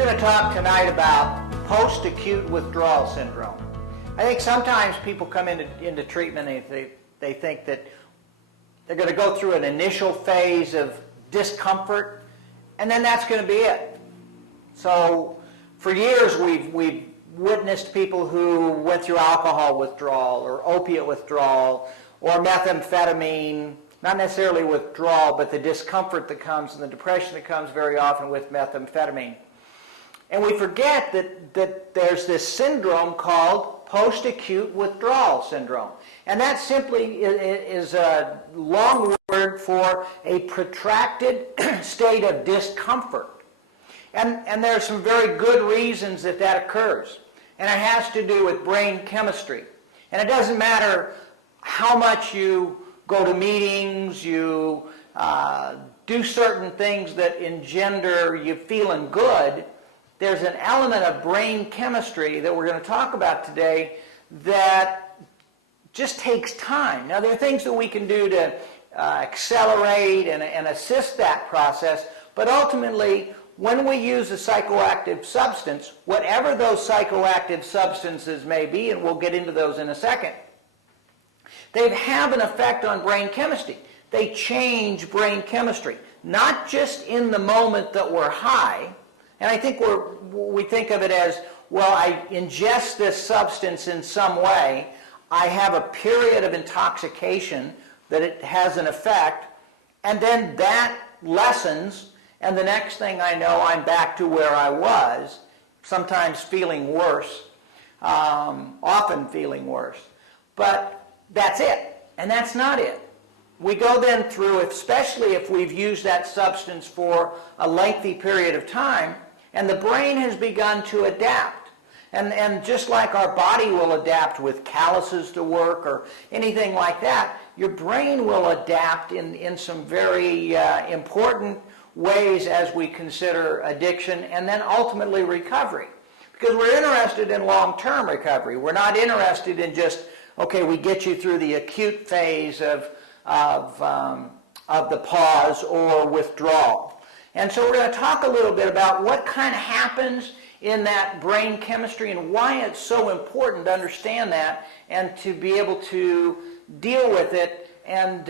going to talk tonight about post-acute withdrawal syndrome. I think sometimes people come into treatment and they think that they're going to go through an initial phase of discomfort, and then that's going to be it. So for years we've witnessed people who went through alcohol withdrawal or opiate withdrawal or methamphetamine, not necessarily withdrawal, but the discomfort that comes and the depression that comes very often with methamphetamine. And we forget that there's this syndrome called post-acute withdrawal syndrome. And that simply is a long word for a protracted state of discomfort. And there are some very good reasons that occurs. And it has to do with brain chemistry. And it doesn't matter how much you go to meetings, you do certain things that engender you feeling good. There's an element of brain chemistry that we're going to talk about today that just takes time. Now, there are things that we can do to accelerate and assist that process, but ultimately, when we use a psychoactive substance, whatever those psychoactive substances may be, and we'll get into those in a second, they have an effect on brain chemistry. They change brain chemistry, not just in the moment that we're high. And I think we think of it as, well, I ingest this substance in some way, I have a period of intoxication that it has an effect, and then that lessens, and the next thing I know, I'm back to where I was, sometimes feeling worse, often feeling worse. But that's it, and that's not it. We go then through, especially if we've used that substance for a lengthy period of time, and the brain has begun to adapt. And just like our body will adapt with calluses to work or anything like that, your brain will adapt in some very important ways as we consider addiction and then ultimately recovery. Because we're interested in long-term recovery. We're not interested in just, okay, we get you through the acute phase of the pause or withdrawal. And so we're going to talk a little bit about what kind of happens in that brain chemistry and why it's so important to understand that and to be able to deal with it and